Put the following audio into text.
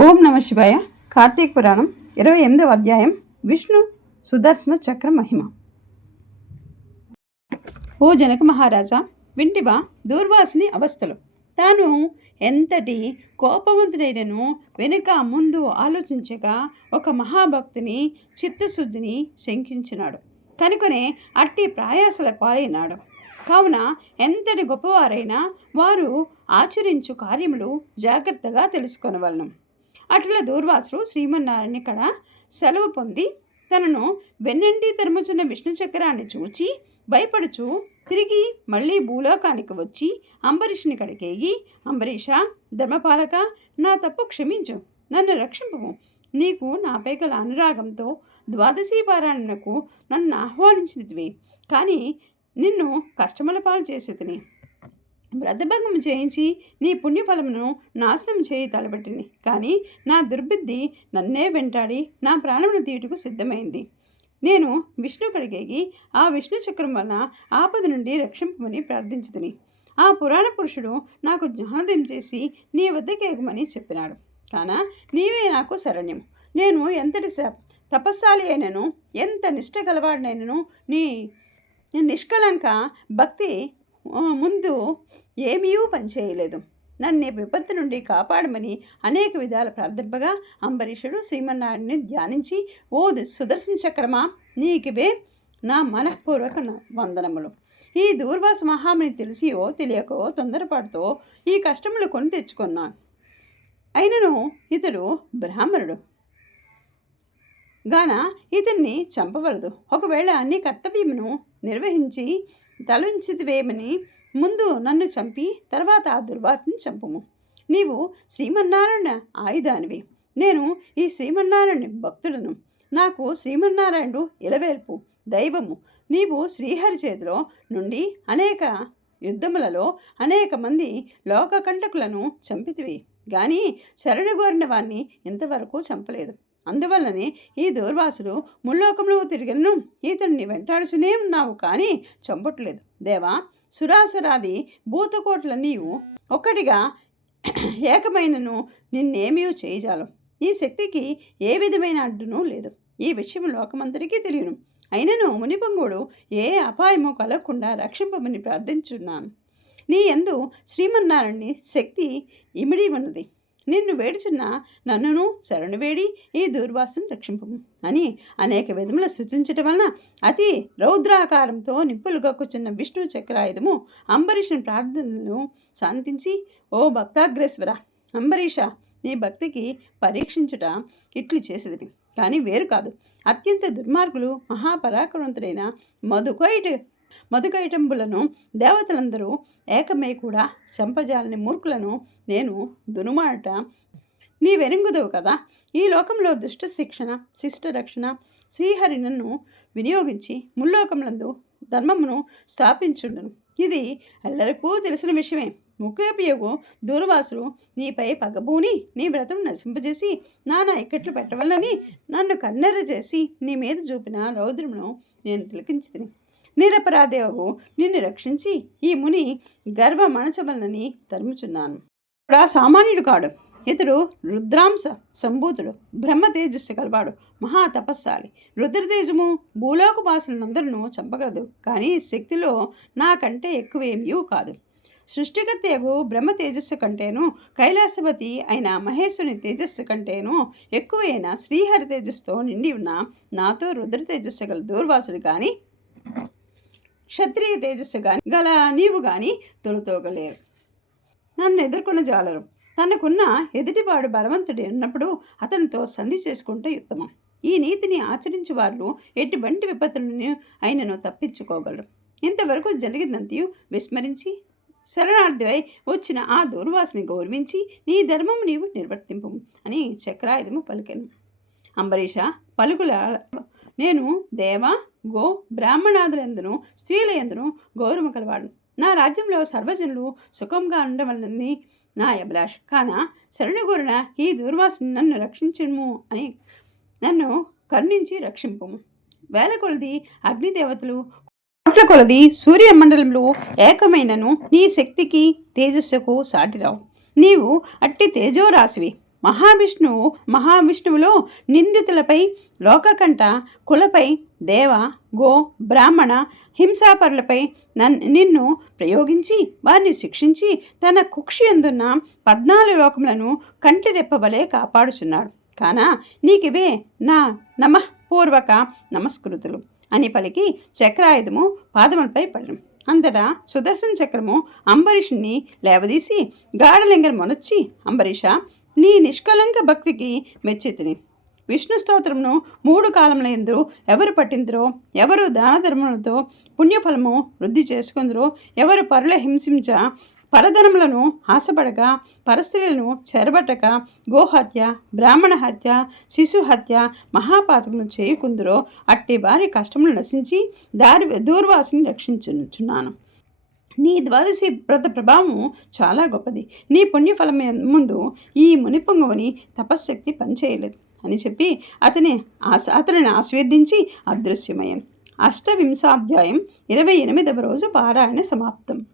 ఓం నమ శివాయ. కార్తీక పురాణం ఇరవై ఎనిమిదవ అధ్యాయం. విష్ణు సుదర్శన చక్ర మహిమ. ఓ జనక మహారాజా వింటివా దూర్వాసుని అవస్థలు. తాను ఎంతటి కోపవంతుడైనను వెనుక ముందు ఆలోచించగా ఒక మహాభక్తుని చిత్తశుద్ధిని శంకించినాడు. కనుకనే అట్టి ప్రయాసల పాలైనాడు. కావున ఎంతటి గొప్పవారైనా వారు ఆచరించు కార్యములు జాగ్రత్తగా తెలుసుకొనవలను. అటుల దూర్వాసుడు శ్రీమన్నారాయణ ఇక్కడ సెలవు పొంది తనను వెన్నంటి తరుముచున్న విష్ణు చక్రాన్ని చూచి భయపడుచు తిరిగి మళ్ళీ భూలోకానికి వచ్చి అంబరీషుని కడికేగి అంబరీష ధర్మపాలక నా తప్పు క్షమించు. నన్ను రక్షింపము. నీకు నాపై గల అనురాగంతో ద్వాదశీ పారాయణకు నన్ను ఆహ్వానించినవి కానీ నిన్ను కష్టముల పాలు చేసేదిని వ్రతభంగం చేయించి నీ పుణ్యఫలమును నాశనం చేయి తలబెట్టింది కానీ నా దుర్బుద్ధి నన్నే వెంటాడి నా ప్రాణమును తీయుటకు సిద్ధమైంది. నేను విష్ణు కడిగేగి ఆ విష్ణు చక్రం వలన ఆపద నుండి రక్షింపమని ప్రార్థించుతుని. ఆ పురాణ పురుషుడు నాకు జ్ఞానోదయం చేసి నీ వద్దకు ఎగమని చెప్పినాడు. కాన నీవే నాకు శరణ్యం నేను ఎంతటి తపస్సాలి అయినను ఎంత నిష్ట గలవాడినైనను నీ నిష్కళంక భక్తి ముందు ఏమీ పనిచేయలేదు నన్ను విపత్తు నుండి కాపాడమని అనేక విధాల ప్రార్థింపగా అంబరీషుడు శ్రీమన్నారాయణని ధ్యానించి ఓ సుదర్శన చక్రమా నీకివే నా మనఃపూర్వక వందనములు. ఈ దూర్వాస మహాముని తెలిసియో తెలియకో తొందరపాటుతో ఈ కష్టములు కొని తెచ్చుకున్నాను. అయినను ఇతడు బ్రాహ్మణుడు. గాన ఇతన్ని చంపవలదు. ఒకవేళ నీ కర్తవ్యమును నిర్వహించి తలంచితివేమని ముందు నన్ను చంపి తర్వాత ఆ దుర్వాసని చంపము. నీవు శ్రీమన్నారాయణ ఆయుధానివి. నేను ఈ శ్రీమన్నారాయణ భక్తుడను. నాకు శ్రీమన్నారాయణుడు ఇలవేల్పు దైవము. నీవు శ్రీహరి చేతిలో నుండి అనేక యుద్ధములలో అనేక మంది లోకకంటకులను చంపితివి. కానీ శరణుగోరిన వారిని ఇంతవరకు చంపలేదు. అందువల్లనే ఈ దూర్వాసుడు ముల్లోకంలో తిరిగినను. ఇతన్ని వెంటాడుచునే ఉన్నావు కానీ చంపట్లేదు. దేవా సురాసురాది భూతకోట్ల నీవు ఒక్కటిగా ఏకమైనను నిన్నేమీ చేయజాలం ఈ శక్తికి ఏ విధమైన అడ్డునూ లేదు. ఈ విషయం లోకమందరికీ తెలియను. అయినను మునిపంగుడు ఏ అపాయము కలగకుండా రక్షింపమని ప్రార్థించున్నాను. నీ ఎందు శ్రీమన్నారాయణి శక్తి ఇమిడి ఉన్నది. నిన్ను వేడుచున్న నన్నును శరణు వేడి ఈ దూర్వాసును రక్షింపు అని అనేక విధములు సూచించటం వలన అతి రౌద్రాకారంతో నిప్పులు గక్కుచున్న విష్ణు చక్రాయుధము అంబరీషుని ప్రార్థనలను శాంతించి ఓ భక్తాగ్రేశ్వర అంబరీష నీ భక్తికి పరీక్షించుట ఇట్లు చేసేది కానీ వేరు కాదు. అత్యంత దుర్మార్గులు మహాపరాక్రవంతుడైన మధుకైట మధుకైటంబులను దేవతలందరూ ఏకమై కూడా చంపజాలని మూర్ఖులను నేను దునుమాట నీ వెనుంగుదవు కదా. ఈ లోకంలో దుష్ట శిక్షణ శిష్ట రక్షణ శ్రీహరి నన్ను వినియోగించి ముల్లోకములందు ధర్మమును స్థాపించుండను. ఇది ఎల్లరికూ తెలిసిన విషయమే. ముఖ్యోపయోగు దూర్వాసులు నీపై పగబూని నీ వ్రతం నశింపజేసి నానా ఇక్కట్లు పెట్టవలని నన్ను కన్నెర చేసి నీ మీద చూపిన రౌద్రమును నేను తిలకించుతిని. నిరపరాధేవు నిన్ను రక్షించి ఈ ముని గర్వ మణచవలనని తరుముచున్నాను. ఇప్పుడు ఆ సామాన్యుడు కాడు. ఇతడు రుద్రాంశ సంభూతుడు. బ్రహ్మ తేజస్సు కలవాడు. మహా తపస్సాలి. రుద్రతేజము భూలోక వాసులందరూ చంపగలదు. కానీ శక్తిలో నాకంటే ఎక్కువేమీ కాదు. సృష్టికర్తయగు బ్రహ్మ తేజస్సు కంటేను కైలాసవతి అయిన మహేశ్వరుని తేజస్సు కంటేను ఎక్కువైన శ్రీహరి తేజస్సుతో నిండి ఉన్న నాతో రుద్ర తేజస్సు గల దూర్వాసుడు కానీ క్షత్రియ తేజస్సు కానీ గల నీవు కానీ తొలుతోగలేరు. నన్ను ఎదుర్కొన్న జాలరు. తనకున్న ఎదుటివాడు బలవంతుడు ఉన్నప్పుడు అతనితో సంధి చేసుకుంటే ఉత్తమం ఈ నీతిని ఆచరించి వారు ఎటువంటి విపత్తులను ఆయనను తప్పించుకోగలరు. ఇంతవరకు జరిగిందంతయు విస్మరించి శరణార్థివై వచ్చిన ఆ దూర్వాసిని గౌరవించి నీ ధర్మము నీవు నిర్వర్తింపు అని చక్రాయుధము పలికెను. అంబరీష పలుకుల నేను దేవ గో బ్రాహ్మణాదులందును స్త్రీల ఎందును గౌరవం కలవాడు. నా రాజ్యంలో సర్వజనులు సుఖంగా ఉండవలనని నా అభిలాష. కాన శరణుగోరిన ఈ దూర్వాసుని నన్ను రక్షించము అని నన్ను కరుణించి రక్షింపు వేల కొలది అగ్నిదేవతలు కోట్ల కొలది సూర్యమండలంలో ఏకమైనను నీ శక్తికి తేజస్సుకు సాటిరావు. నీవు అట్టి తేజోరాశివి. మహావిష్ణువు మహావిష్ణువులో నిందితులపై లోకకంఠ కులపై దేవ గో బ్రాహ్మణ హింసాపరులపై నన్ నిన్ను ప్రయోగించి వారిని శిక్షించి తన కుక్షి ఎందున్న పద్నాలుగు లోకములను కంటి రెప్పబలే కాపాడుచున్నాడు. కానా నీకివే నా నమఃపూర్వక నమస్కృతులు అని పలికి చక్రాయుధము పాదములపై పడను. అంతటా సుదర్శన చక్రము అంబరీషుని లేవదీసి గాఢలింగం మొనొచ్చి అంబరీష నీ నిష్కలంక భక్తికి మెచ్చితిని. విష్ణు స్తోత్రమును మూడు కాలముల ఎందు ఎవరు పట్టిందరో ఎవరు దాన ధర్మములతో పుణ్యఫలము వృద్ధి చేసుకుందరో ఎవరు పరుల హింసించ పరధనములను ఆశపడక పరస్త్రీలను చెరబట్టక గోహత్య బ్రాహ్మణ హత్య శిశు హత్య మహాపాతకులను చేయకుందరో అట్టి వారి కష్టములు నశించి దారి దూర్వాసిని రక్షించుచున్నాను. నీ ద్వాదశి వ్రత ప్రభావం చాలా గొప్పది. నీ పుణ్యఫలం ముందు ఈ మునిపొంగవని తపశ్శక్తి పనిచేయలేదు అని చెప్పి అతని ఆశ అతనిని ఆస్వేదించి అదృశ్యమయ్యాను. అష్టవింశాధ్యాయం ఇరవై ఎనిమిదవ రోజు పారాయణ సమాప్తం.